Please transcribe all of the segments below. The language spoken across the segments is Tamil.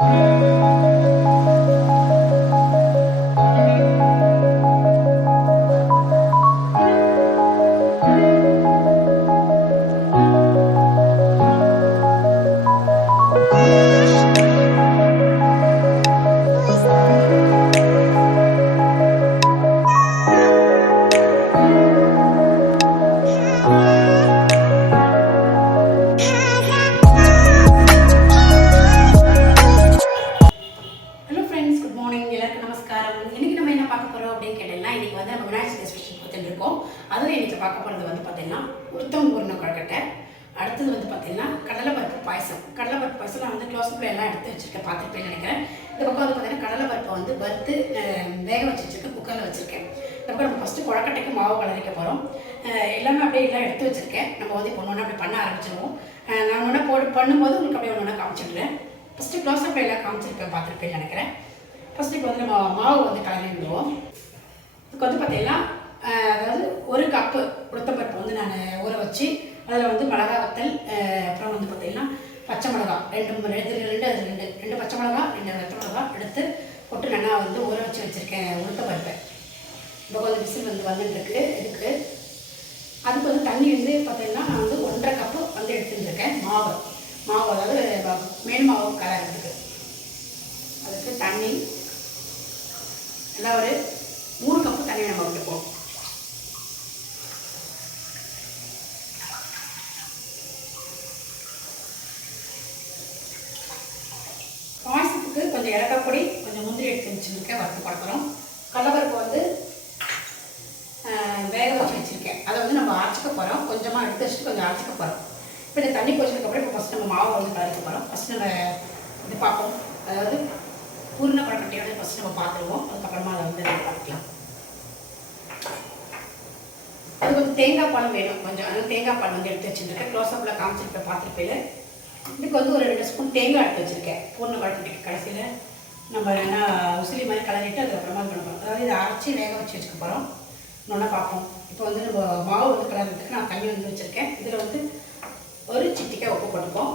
Thank you. குட் மார்னிங் எல்லாருக்கும் நமஸ்காரம். இன்னைக்கு நம்ம என்ன பார்க்க போறோம் அப்படின்னு கேட்டீங்கன்னா இன்னைக்கு வந்து நம்ம விநாயகர் சதுர்த்தி ஸ்பெஷல் பார்த்துட்டு இருக்கோம் அதுவும் இன்னைக்கு பார்க்க போறது வந்து பார்த்தீங்கன்னா உருத்தம் ஊர்ண கொழக்கட்டை. அடுத்தது வந்து பார்த்தீங்கன்னா கடலைப்பருப்பு பாயசம். கடலைப்பருப்பு பாயசம் நான் வந்து க்ளோஸ் எல்லாம் எடுத்து வச்சிருக்கேன் பார்த்துருப்பேன் நினைக்கிறேன். இந்த பக்கம் வந்து பார்த்தீங்கன்னா கடலைப்பருப்பை வந்து வறுத்து வேக வச்சு வச்சிருக்கேன் குக்கரில் வச்சிருக்கேன். இந்த பக்கம் நம்ம ஃபஸ்ட்டு கொழக்கட்டைக்கு மாவு கலரிக்க போகிறோம் எல்லாமே அப்படியே எல்லாம் எடுத்து வச்சிருக்கேன். நம்ம வந்து இப்போ ஒன்று அப்படி பண்ண ஆரம்பிச்சிருவோம். நான் ஒன்று போட்டு பண்ணும்போது உங்களுக்கு அப்படியே ஒன்று காமிச்சிடுறேன். ஃபஸ்ட்டு க்ளோஸ் அப் எல்லாம் காமிச்சிருப்பேன் பார்த்துருப்பேன் நினைக்கிறேன். ஃபஸ்ட்டு இப்போ வந்து நம்ம மாவு வந்து கலந்து விடுவோம் இதுக்கு வந்து பார்த்தீங்கன்னா அதாவது ஒரு கப்பு உளுத்தப்பருப்பு வந்து நான் ஊற வச்சு அதில் வந்து மிளகா வத்தல் அப்புறம் வந்து பார்த்தீங்கன்னா பச்சை மிளகா ரெண்டு ரெண்டு ரெண்டு அது ரெண்டு ரெண்டு பச்சை மிளகா ரெண்டு வெத்த மிளகா எடுத்து போட்டு நல்லா வந்து ஊற வச்சு வச்சுருக்கேன் உளுத்தப்பருப்பை இப்போ கொஞ்சம் விசில் வந்து வந்துட்டுருக்கு இருக்குது அதுக்கு வந்து தண்ணி வந்து பார்த்தீங்கன்னா நான் வந்து ஒன்றரை கப்பு வந்து எடுத்துருந்துருக்கேன் மாவு. மாவு அதாவது மேல் மாவு கலர்றதுக்கு. அதுக்கு தண்ணி எல்லாம் ஒரு மூணு கப்பு தண்ணி நம்ம விட்டுப்போம் பாயசத்துக்கு கொஞ்சம் ஏலக்காய் கொஞ்சம் முந்திரி எடுத்து வச்சுருக்கேன் வறுத்து பார்க்குறோம் கடலப்பருப்பு வந்து வேக வச்சு வச்சுருக்கேன். அதை வந்து நம்ம அரைச்சிக்க போகிறோம் கொஞ்சமாக எடுத்து வச்சுட்டு கொஞ்சம் அரைச்சிக்க போகிறோம் இப்போ இந்த தண்ணி கொதிச்சதுக்கப்புறம் இப்போ ஃபஸ்ட் நம்ம மாவை வந்து கலக்க போகிறோம் ஃபஸ்ட் நம்ம இது பார்ப்போம். அதாவது பூர்ண படப்பட்டியோட ஃபஸ்ட் நம்ம பார்த்துருவோம். அதுக்கப்புறமா அதை வந்து நம்ம பார்க்கலாம். அது கொஞ்சம் தேங்காய் பால் வேணும். கொஞ்சம் அது தேங்காய் பால் வந்து எடுத்து வச்சுருக்கேன் க்ளோஸ்அப்பில் காமிச்சிருப்பேன் பார்த்துருப்பேன். இதுக்கு வந்து ஒரு ரெண்டு ஸ்பூன் தேங்காய் எடுத்து வச்சுருக்கேன். பூர்ண படப்பட்டிக்கு கடைசியில். நம்ம என்ன உசிலி மாதிரி கலரிட்டு அதுக்கப்புறமா இது பண்ண போகிறோம் அதாவது இதை அரைச்சி வேக வச்சு வச்சுக்க போகிறோம் இன்னொன்னா பார்ப்போம். இப்போ வந்து நம்ம மாவு வந்து கலர்றதுக்கு நான் தண்ணி வந்து வச்சுருக்கேன். இதில் வந்து ஒரு சிட்டிக்காய் உப்பு போட்டுப்போம்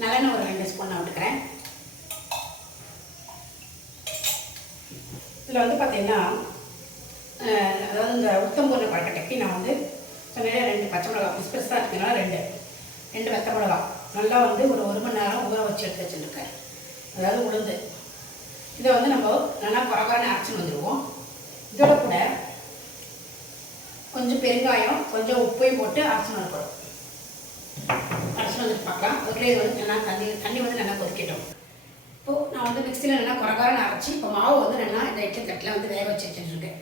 நல்லெண்ணெய் ஒரு ரெண்டு ஸ்பூன் நான் விட்டுக்கிறேன் இதில் வந்து பார்த்தீங்கன்னா அஹ், அதாவது இந்த உத்தம்பூர்ண பழக்கட்டைக்கு நான் வந்து சொன்னேன் ரெண்டு பச்சை மிளகா பிஸ் பிஸ்ஸாக இருக்குதுனால ரெண்டு. ரெண்டு வெத்த மிளகா. நல்லா வந்து ஒரு ஒரு மணி நேரம் ஊற வச்சு எடுத்து வச்சுருக்கேன். அதாவது உளுந்து. இதை வந்து நம்ம நல்லா குறகுறன்னு அரைச்சின்னு வந்துடுவோம் இதோட கூட கொஞ்சம் பெருங்காயம் கொஞ்சம் உப்பையும் போட்டு அரைச்சின்னு வரப்படும் அரைச்சின்னு வந்துட்டு பார்க்கலாம். அதுக்குள்ளே இது வந்து நல்லா தண்ணி தண்ணி வந்து நல்லா கொதிக்கட்டும். இப்போது நான் வந்து மிக்சியில் நல்லா குறகாரம் அரைச்சி இப்போ மாவு வந்து நல்லா இந்த இட்லி தட்டில் வந்து வேக வச்சு வச்சுட்டுருக்கேன்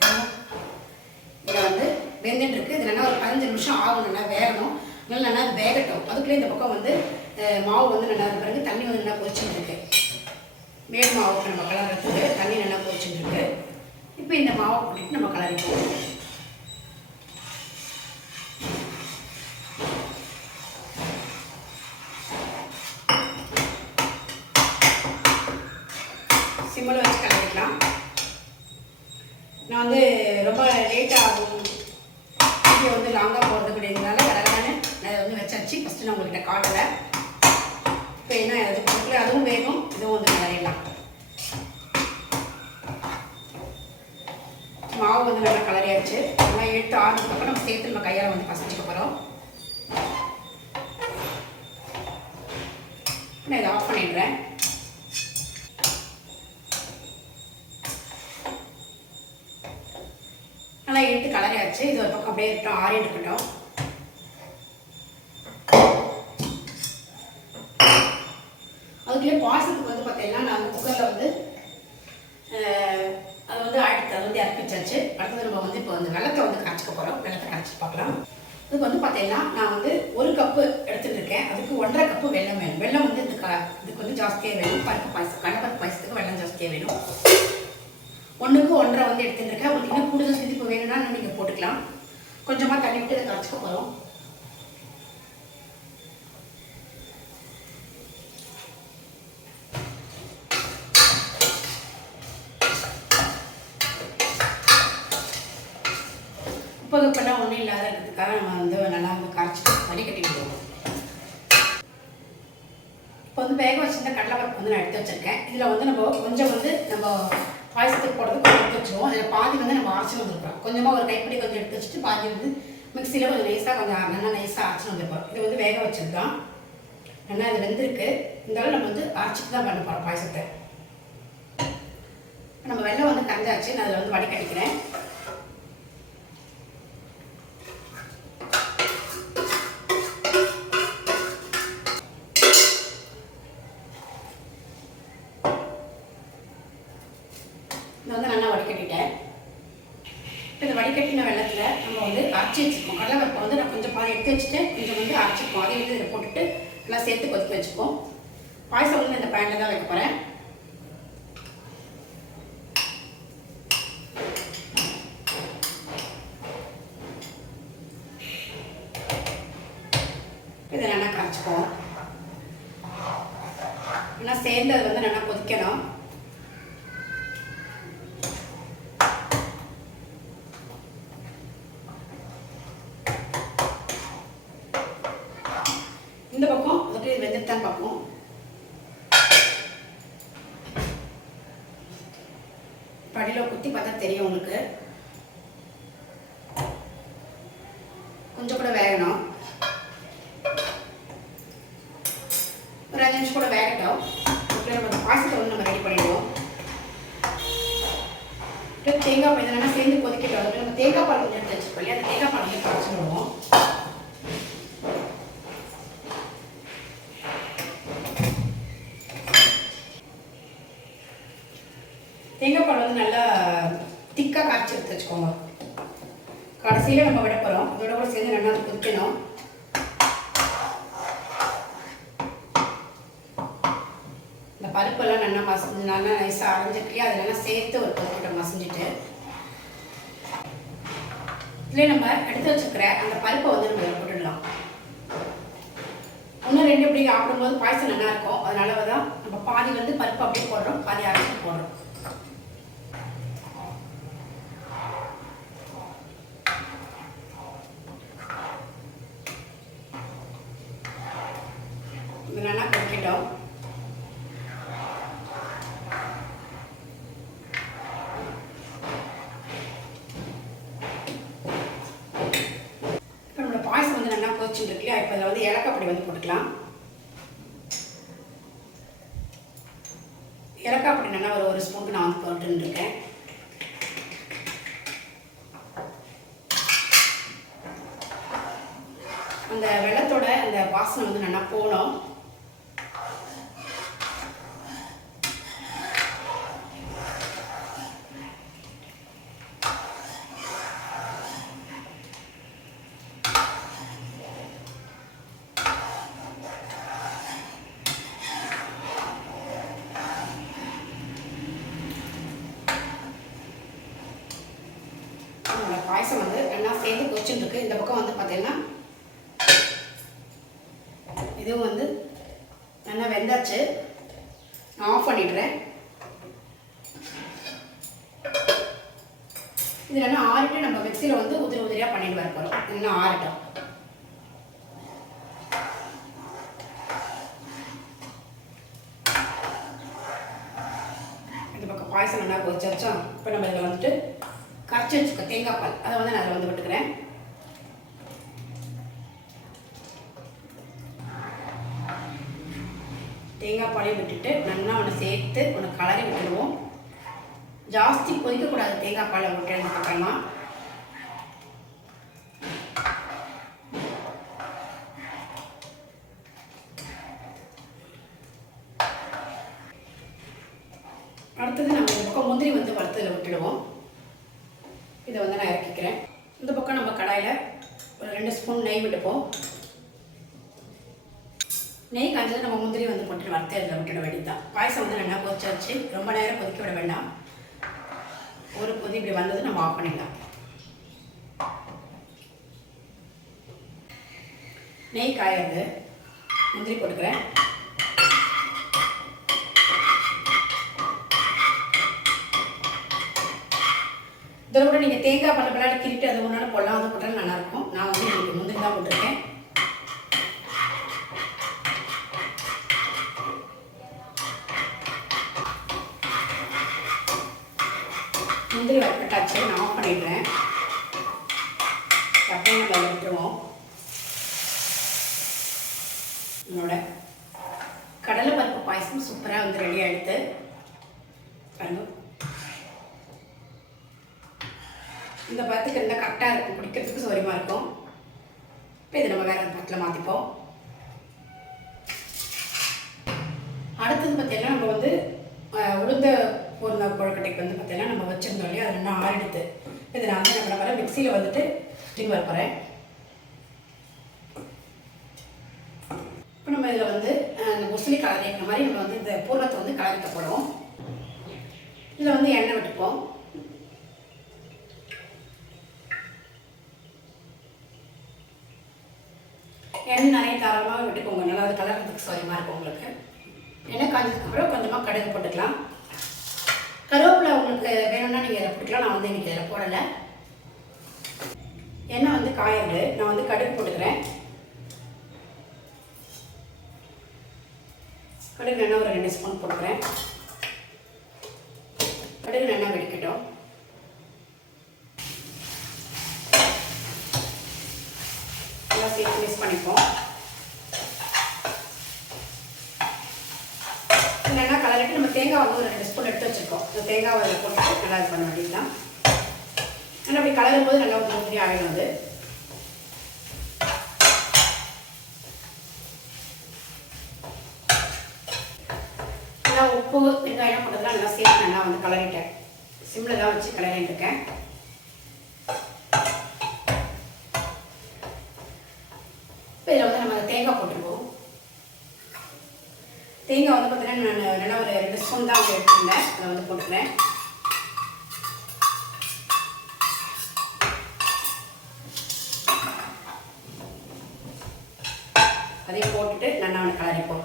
இதில் வந்து வெந்துட்டு இருக்கு. இது நல்லா ஒரு பதினஞ்சு நிமிஷம் ஆகும் நல்லா வேகணும். நல்லா நல்லா வேகட்டும். அதுக்குள்ளே இந்த பக்கம் வந்து மாவு வந்து நல்லா அது பிறகு தண்ணி வந்து நல்லா கொதிச்சுட்டு இருக்கு மேல் மாவுக்கு நம்ம கலர்றதுக்கு தண்ணி நல்லா கொதிச்சுட்டு இருக்கு இப்போ இந்த மாவை போட்டுட்டு நம்ம கலரிப்போம் சிம்மில் வச்சு கலரிக்கலாம் நான் வந்து ரொம்ப லேட் ஆகும். வீடியோ வந்து லாங்காக போகிறது அப்படிங்கிறதுனால கடற்கான நான் இதை வந்து வச்சாச்சு ஃபஸ்ட்டு நான் உங்கள்கிட்ட காட்டலை. இப்போ என்ன அது பக்கத்தில் அதுவும் வேகும் இதுவும் வந்து கலரிடலாம். மாவு வந்து நல்லா கலரியாச்சு நல்லா எடுத்து ஆறுனதுக்கப்புறம் நம்ம சேர்த்து நம்ம கையால் வந்து பசஞ்சிக்க போகிறோம் நான் இதை ஆஃப் பண்ணிடுறேன். நல்லா எடுத்து கலரையாச்சு இது ஒரு பக்கம் அப்படியே இருக்கட்டும் ஆறி இருக்கட்டும். அதுக்குள்ளே பாசத்துக்கு வந்து பார்த்தீங்கன்னா நான் வந்து குக்கரில் வந்து அதை வந்து அடுத்து அதை வந்து இறப்பிச்சாச்சு அடுத்தது நம்ம வந்து இப்போ வந்து வெள்ளத்தை வந்து காய்ச்சிக்க போகிறோம் வெள்ளத்தை காய்ச்சி பார்க்கலாம். இதுக்கு வந்து பார்த்தீங்கன்னா நான் வந்து ஒரு கப்பு எடுத்துகிட்டு இருக்கேன். அதுக்கு ஒன்றரை கப்பு வெல்லம் வேணும். வெல்லம் வந்து இதுக்கு இதுக்கு வந்து ஜாஸ்தியாக வேணும். பருப்பு பாயசம் கடப்பருப்பு பாயசத்துக்கு வெள்ளம் ஜாஸ்தியாக வேணும். ஒன்றுக்கு ஒன்றரை வந்து எடுத்துட்டுருக்கேன். உங்களுக்கு இன்னும் கூடுதல் சிந்திப்பு வேணும்னா நீங்கள் போட்டுக்கலாம். கொஞ்சமாக தண்ணி விட்டு இதை கரைச்சிக்க போகிறோம் இப்போ உப்பு ஒன்றும் இல்லாத இருக்கிறதுக்காக நம்ம வந்து நல்லா வந்து கரைச்சி வடிகட்டி விடுவோம். இப்போ வந்து வேக வச்சிருந்த கடலைப்பருப்பு வந்து நான் எடுத்து வச்சிருக்கேன். இதில் வந்து நம்ம கொஞ்சம் வந்து நம்ம பாயசத்துக்கு போடுறது கொஞ்சம் எடுத்து வச்சுருவோம். அதில் பாதி வந்து நம்ம அரைச்சி வந்துருப்போம். கொஞ்சமாக ஒரு கைப்பிடி கொஞ்சம் எடுத்து வச்சுட்டு பாதி வந்து மிக்சியில் கொஞ்சம் நைஸாக கொஞ்சம் நல்லா நைஸாக அரைச்சி வந்துருப்போம். இது வந்து வேக வச்சிருக்கோம் நல்லா இது வெந்திருக்கு. இருந்தாலும் நம்ம வந்து அரைச்சிட்டு தான் பண்ண போகிறோம் பாயசத்தை. நம்ம வெள்ளம் வந்து கஞ்சாச்சு நான் அதில் வந்து வடிகட்டிக்கிறேன். சேர்த்து கொதிக்க வச்சுப்போம் பாயசம் வந்து இந்த பேனில் தான் வைக்க போகிறேன் இதை நல்லா கரைச்சிப்போம் நல்லா சேர்ந்து அது வந்து நல்லா கொதிக்கணும் இந்த பக்கம் அதுக்கு இது வெந்துட்டான்னு பார்ப்போம் படியில் குத்தி பார்த்தா தெரியும் உங்களுக்கு கொஞ்சம் கூட வேகணும் ஒரு அஞ்சு நிமிஷம் கூட வேகட்டும் அதுக்குள்ள நம்ம பாயசத்தை வந்து நம்ம ரெடி பண்ணிடுவோம் இப்போ தேங்காய் பால் இதெல்லாம் சேர்ந்து கொதிக்கட்டும் அதுக்கு நம்ம தேங்காய் பால் கொஞ்சம் எடுத்து வச்சுக்கோ இல்லையா அந்த தேங்காய் பால் வந்து கரைச்சிடுவோம் தேங்காய் பால் வந்து நல்லா திக்காக கரைச்சி எடுத்து வச்சுக்கோங்க கடைசியில் நம்ம விட போகிறோம் அதோட கூட சேர்ந்து நல்லா கொதிக்கணும் இந்த பருப்பெல்லாம் நல்லா மசஞ்சு நல்லா நைஸாக அரைஞ்சிருக்கலையே அதெல்லாம் சேர்த்து ஒரு கொதிக்கிட்ட மசிஞ்சிட்டு இதில் நம்ம எடுத்து வச்சுக்கிற அந்த பருப்பை வந்து நம்ம இதில் போட்டுடலாம் ஒன்று ரெண்டு இப்படி சாப்பிடும்போது பாயசம் நல்லா இருக்கும். அதனால தான் நம்ம பாதி வந்து பருப்பு அப்படியே போடுறோம் பாதி அரைச்சி போடுறோம் இது நல்லா கொதிக்கட்டும் இப்போ நம்மளோட பாயசம் வந்து நல்லா கொதிச்சுட்டு இருக்கு இல்லையா இப்போ இதில் வந்து ஏலக்காய் பொடி வந்து போட்டுக்கலாம் ஏலக்காய் பொடி நல்லா ஒரு ஒரு ஸ்பூனுக்கு நான் வந்து போட்டுன்னு இருக்கேன் அந்த வெள்ளத்தோட அந்த வாசனை வந்து நல்லா போகணும் நம்மளோட பாயசம் வந்து நல்லா சேர்ந்து கொச்சின்னு இருக்கு இந்த பக்கம் வந்து பார்த்தீங்கன்னா இதுவும் வந்து நல்லா வெந்தாச்சு. நான் ஆஃப் பண்ணிடுறேன். இது நல்லா ஆறிட்டு நம்ம மிக்சியில் வந்து உதிரி உதிரியாக பண்ணிட்டு வர போகிறோம் இன்னும் ஆறட்டும். இந்த பக்கம் பாயசம் நல்லா கொதிச்சாச்சும் இப்போ நம்ம இதில் வந்துட்டு கரைச்சி வச்சுக்க தேங்காய் பால். அதை வந்து நான் அதில் வந்து விட்டுக்கிறேன் தேங்காய் பாலையும் விட்டுட்டு நல்லா ஒன்று சேர்த்து ஒன்று கலரி விட்டுடுவோம் ஜாஸ்தி கொதிக்கக்கூடாது தேங்காய் பாலை விட்டதுக்கப்புறமா அடுத்தது நம்ம இந்த பக்கம் முந்திரி வந்து வறுத்ததில் விட்டுடுவோம் இதை வந்து நான் இறக்கிக்கிறேன் இந்த பக்கம் நம்ம கடாயில் ஒரு ரெண்டு ஸ்பூன் நெய் விட்டுப்போம் நெய் நம்ம முந்திரி வந்து போட்டு வறுத்து அதில் விட்டுட வேண்டியதான் பாயசம் வந்து நல்லா கொதிச்சு வச்சு ரொம்ப நேரம் கொதிக்க விட வேண்டாம். ஒரு கொதி இப்படி வந்தது நம்ம ஆஃப் பண்ணிடலாம். நெய் காயாது முந்திரி போட்டுக்கிறேன். இதில் கூட நீங்கள் தேங்காய் பண்ண பல்லாடி கிரிட்டு அது ஒன்றால் போடலாம். அது போட்டாலும் நல்லாயிருக்கும் நான் வந்து எனக்கு முந்திரி தான் போட்டிருக்கேன். முந்திரி நான் ஆஃப் பண்ணிடுறேன். அப்படியே நம்ம விட்டுருவோம். என்னோட கடலை பருப்பு பாயசம் சூப்பராக வந்து ரெடி ஆகிடுது பாருங்க. இந்த பருத்துக்கு இருந்தால் கரெக்டாக இருக்கும். குடிக்கிறதுக்கு சௌரியமாக இருக்கும். இப்போ இதை நம்ம வேறு ஒரு பத்தில் மாற்றிப்போம் அடுத்தது பார்த்தீங்கன்னா நம்ம வந்து உளுந்த பூர்ண கொழுக்கட்டைக்கு வந்து பார்த்தீங்கன்னா நம்ம வச்சுருந்தோம் இல்லையா? அது ரெண்டும் ஆறிடுது இதை நான் வந்து என்ன பண்ண போகிறேன் மிக்சியில் வந்துட்டு திரும்பி வரப்போகிறேன் இப்போ நம்ம இதில் வந்து இந்த முஸ்லி கலர் இந்த மாதிரி நம்ம வந்து இந்த பூர்ணத்தை வந்து கலரிக்க போடுவோம். இதில் வந்து எண்ணெய் விட்டுப்போம். எண்ணெய் நிறைய தாராளமாக விட்டுக்கோங்க. நல்லா அது கலர்றதுக்கு சௌரியமாக இருக்கும் உங்களுக்கு. எண்ணெய் காஞ்சதுக்கப்புறம் கொஞ்சமாக கடுகு போட்டுக்கலாம். உங்களுக்கு வேணும்னா நீங்கள் இதில் போட்டுக்கலாம் நான் வந்து இன்னைக்கு இதில் போடலை. எண்ணெய் வந்து காயுது நான் வந்து கடுகு போட்டுக்கிறேன். கடுகு எண்ணெய் ஒரு ரெண்டு ஸ்பூன் போட்டுக்கிறேன். கடுகு எண்ணெய் வெடிக்கட்டும். நல்லா சேர்த்து மிக்ஸ் பண்ணிப்போம் இல்லைன்னா கலரிட்டு நம்ம தேங்காய் ஸ்பூன் எடுத்து வச்சுருக்கோம். இந்த தேங்காய் அதில் போட்டு நல்லா இது பண்ண வேண்டியதுதான். ஆனால் அப்படி கலரும் போது நல்லா ஒரு மாதிரி ஆகிடும் அது. நல்லா உப்பு வெங்காயம் போட்டதெல்லாம் நல்லா சேர்த்து நல்லா வந்து கலரிட்டேன் சிம்மில் தான் வச்சு கலரிட்டு இருக்கேன். இப்போ இதில் வந்து நம்ம தேங்காய் போட்டுருவோம். தேங்காய் வந்து பார்த்தீங்கன்னா நான் நல்லா ஒரு ரெண்டு ஸ்பூன் தான் வந்து எடுத்துருந்தேன். அதை வந்து போட்டுக்கிறேன். அதையும் போட்டுட்டு நல்லா வந்து கலரிப்போம்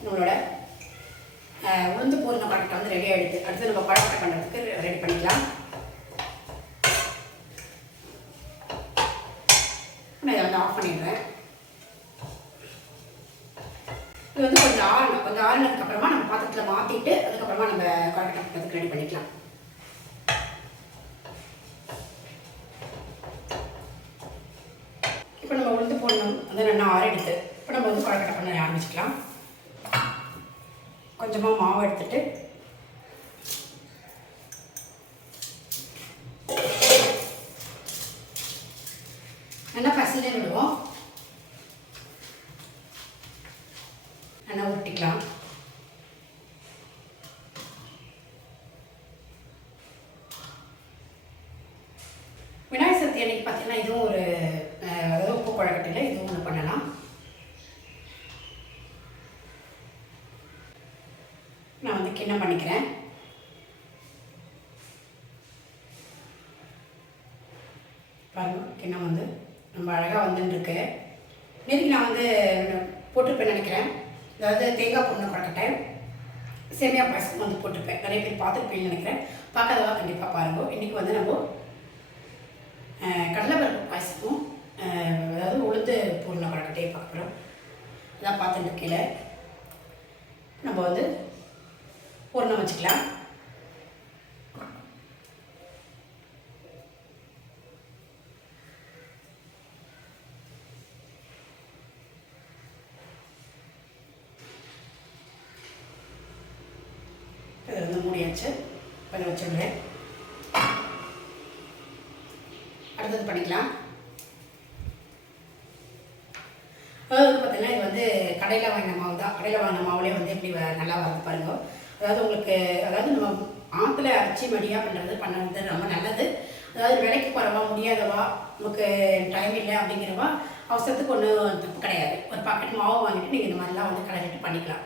நம்மளோட அஹ், உளுந்து பூர்ண பழக்கட்டை வந்து ரெடி ஆகிடுது அடுத்து நம்ம பழக்கட்டை பண்ணுறதுக்கு ரெடி பண்ணிக்கலாம் நான் இதை வந்து ஆஃப் பண்ணிடுறேன் இது வந்து கொஞ்சம் ஆறணும் கொஞ்சம் ஆறினதுக்கு அப்புறமா நம்ம பாத்திரத்தில் மாற்றிட்டு அதுக்கப்புறமா நம்ம பழக்கட்டை பண்ணுறதுக்கு ரெடி பண்ணிக்கலாம் இப்போ நம்ம உளுந்து போடணும் வந்து நல்லா ஆறிடுது இப்போ நம்ம வந்து கொழக்கட்டை பண்ண ஆரம்பிச்சுக்கலாம். கொஞ்சமாக மாவு எடுத்துட்டு. நல்லா பசங்க விடுவோம். நல்லா ஊட்டிக்கலாம் விநாயகர் சதுர்த்தி அன்னைக்கு பார்த்தீங்கன்னா இதுவும் ஒரு அதாவது உப்பு குழக்கட்டையில் இதுவும் ஒன்று பண்ணலாம். என்ன பண்ணிக்கிறேன்? பாருங்க கிண்ணம் வந்து ரொம்ப அழகாக வந்துட்டுருக்கு நேற்றுக்கு நான் வந்து போட்டிருப்பேன் நினைக்கிறேன். அதாவது தேங்காய் பொண்ணு கொடக்கட்டை சேமியா பாயசம் வந்து போட்டிருப்பேன் நிறைய பேர் பார்த்துருப்பீங்கன்னு நினைக்கிறேன். பார்க்காதவா கண்டிப்பாக பாருங்க. இன்றைக்கி வந்து நம்ம கடலைப்பருப்பு பாயசமும் அதாவது உளுந்து பொருளை குழக்கட்டையை பார்க்குறோம் அதான் பார்த்துட்டு இருக்கீங்கள நம்ம வந்து பூர்ணம் வச்சுக்கலாம். இதை வந்து மூடியாச்சு. பண்ணி வச்சுடுறேன். அடுத்தது பண்ணிக்கலாம். அதாவது பார்த்தீங்கன்னா இது வந்து கடையில் வாங்கின மாவு தான் கடையில் வாங்கின மாவுலேயே வந்து எப்படி வ- நல்லா வருது பாருங்கள் அதாவது உங்களுக்கு அதாவது நம்ம ஆற்றுல அரைச்சி மடியாக பண்ணுறது பண்ணுறது ரொம்ப நல்லது. அதாவது விலைக்கு போகிறவா முடியாதவா நமக்கு டைம் இல்லை அப்படிங்கிறவா அவசரத்துக்கு ஒன்றும் தப்பு கிடையாது. ஒரு பாக்கெட் மாவு வாங்கிட்டு நீங்கள் இந்த மாதிரிலாம் வந்து கலரிட்டு பண்ணிக்கலாம்.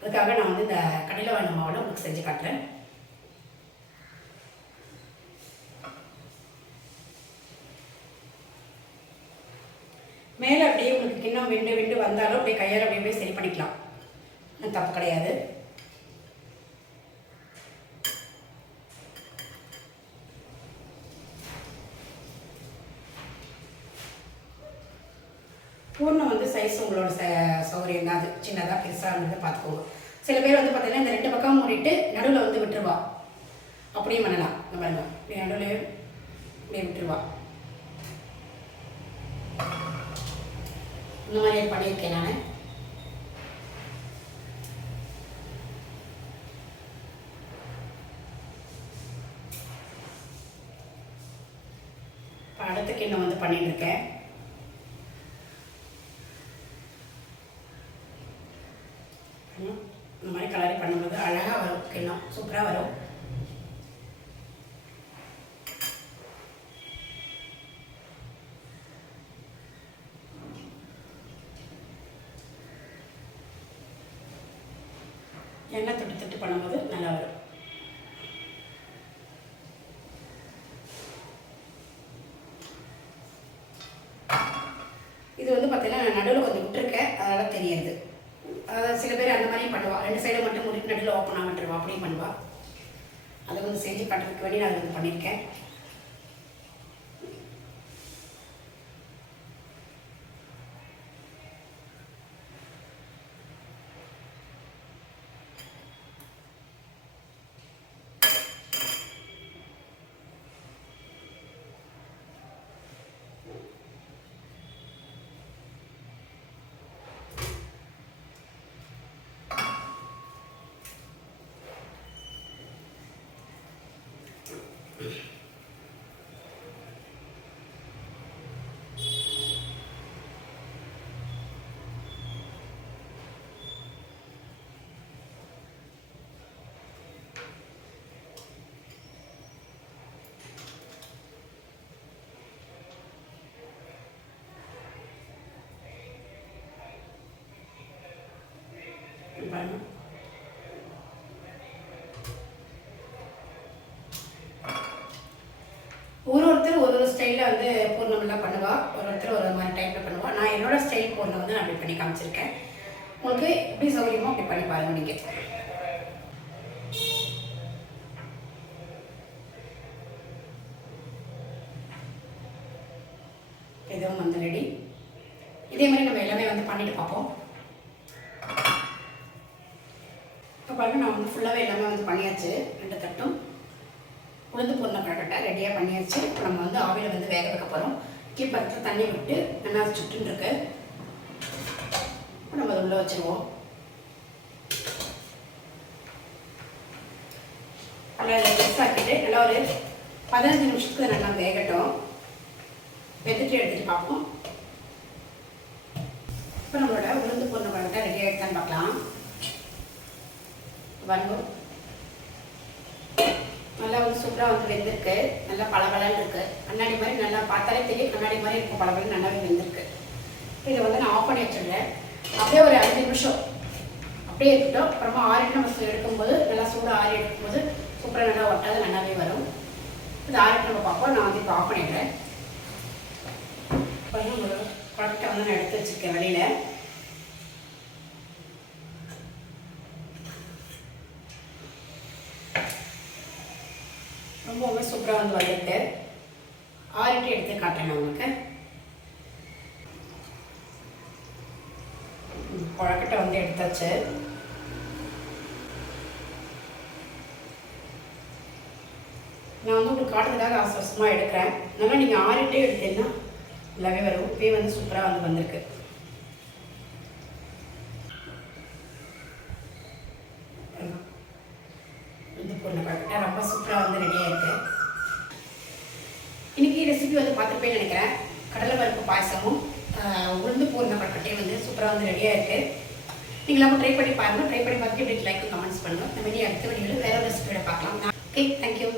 அதுக்காக நான் வந்து இந்த கடையில் வாங்கின மாவில் உங்களுக்கு செஞ்சு காட்டுறேன். மேலே அப்படியே உங்களுக்கு கிண்ணம் விண்டு விண்டு வந்தாலும் அப்படியே கையால் அப்படியே அப்படியே சரி பண்ணிக்கலாம். தப்பு கிடையாது. உங்களோட ச சௌகரியம் தான் அது சின்னதாக பெருசாக இருந்தது பார்த்துக்கோங்க. சில பேர் வந்து பார்த்தீங்கன்னா இந்த ரெண்டு பக்கம் மூடிட்டு நடுவில் வந்து விட்டுருவா. அப்படியே பண்ணலாம். இந்த பாருங்க இப்படி நடுவில் இப்படியே விட்டுருவா. இந்த மாதிரி பண்ணியிருக்கேன் நான். படத்துக்கு அடுத்த கிண்ணம் வந்து பண்ணிட்டு இருக்கேன் ம், இந்த மாதிரி கலரி பண்ணும்போது அழகாக வரும் கிண்ணம் சூப்பராக வரும் எண்ணெய் பண்ணும்போது நல்லா வரும். இது வந்து பார்த்தீங்கன்னா நான் நடுவில் கொஞ்சம் விட்டுருக்கேன். அதனால் தெரியாது. சில பேர் அந்த மாதிரி பண்ணுவா. ரெண்டு சைடு மட்டும் முடிவு நடுவில் ஓப்பன் ஆகிட்டுருவா அப்படியும் பண்ணுவாள் அதை வந்து செஞ்சு பண்ணுறதுக்கு வேண்டி நான் வந்து பண்ணியிருக்கேன் பாருங்க ஒரு ஒருத்தர் ஒரு ஒரு ஸ்டைலில் வந்து பூர்ணமெல்லாம் பண்ணுவா. ஒரு ஒருத்தர் ஒரு ஒரு மாதிரி டைப்பில் பண்ணுவா. நான் என்னோட ஸ்டைல் பூர்ணம் வந்து நான் அப்படி பண்ணி காமிச்சிருக்கேன். உங்களுக்கு எப்படி சௌகரியமோ அப்படி பண்ணி பாருங்க நீங்கள் இதுவும் வந்து ரெடி இதே மாதிரி நம்ம எல்லாமே வந்து பண்ணிட்டு பார்ப்போம் இப்போ பாருங்க நான் வந்து ஃபுல்லாகவே எல்லாமே வந்து பண்ணியாச்சு ரெண்டு தட்டும் உளுந்து பொருளை கரெக்டாக ரெடியாக பண்ணியாச்சு இப்போ நம்ம வந்து ஆவியில் வந்து வேக வைக்க போகிறோம் தண்ணி விட்டு நல்லா சுட்டுன்னு இருக்கு நம்ம அதை உள்ளே வச்சுருவோம். நல்லா இதை மிக்ஸ் ஆக்கிட்டு நல்லா ஒரு பதினஞ்சு நிமிஷத்துக்கு நல்லா வேகட்டும். வெந்துட்டு எடுத்துட்டு பார்ப்போம். இப்போ நம்மளோட உளுந்து பொண்ணு வளர்த்தா ரெடி ஆகிட்டான்னு பார்க்கலாம். வரணும் நல்லா வந்து சூப்பராக வந்து வெந்திருக்கு. நல்லா பளபளன்னு இருக்குது கண்ணாடி மாதிரி நல்லா பார்த்தாலே தெரியும். கண்ணாடி மாதிரி இருக்கும். பளபளன்னு நல்லாவே வெந்திருக்கு. இதை வந்து நான் ஆஃப் பண்ணி வச்சிடுறேன். அப்படியே ஒரு அஞ்சு நிமிஷம். அப்படியே இருக்கட்டும். அப்புறமா ஆறிட்டு நம்ம எடுக்கும்போது நல்லா சூடாக ஆறி எடுக்கும்போது சூப்பராக நல்லா ஒட்டாது நல்லாவே வரும். இது ஆறிட்டு நம்ம பார்ப்போம். நான் வந்து இப்போ ஆஃப் பண்ணிடுறேன். இப்போ ஒரு குழக்கட்டை வந்து நான் எடுத்து வச்சுருக்கேன் வெளியில். ரொம்பவே சூப்பராக வந்து வந்துட்டு ஆறிட்டு எடுத்து காட்டுறேன் உங்களுக்கு. ம், வந்து எடுத்தாச்சு. நான் வந்து உங்களுக்கு காட்டுறதுக்காக அவசர அவசரமாக எடுக்கிறேன். நல்லா நீங்கள் ஆறிட்டே எடுத்தீங்கன்னா நல்லாவே வரும். உப்பே வந்து சூப்பராக வந்து வந்திருக்கு இது பொண்ணு கரெக்டாக ரொம்ப சூப்பராக வந்து ரெடியாக இருக்கு இன்னைக்கு ரெசிபி வந்து பார்த்துருப்பேன்னு நினைக்கிறேன் கடலை பருப்பு பாயசமும் ஆஹ், உளுந்து பூர்ண கொட்டக்கையும் வந்து சூப்பராக வந்து ரெடியாக இருக்கு இல்லாமல் ட்ரை பண்ணி பாருங்கள் ட்ரை பண்ணி பார்த்துட்டு லைக் கமெண்ட்ஸ் பண்ணுங்க. நம்ம இனி அடுத்த வீடியோவில் வேற ரெசிபியோட பார்க்கலாம். Okay thank you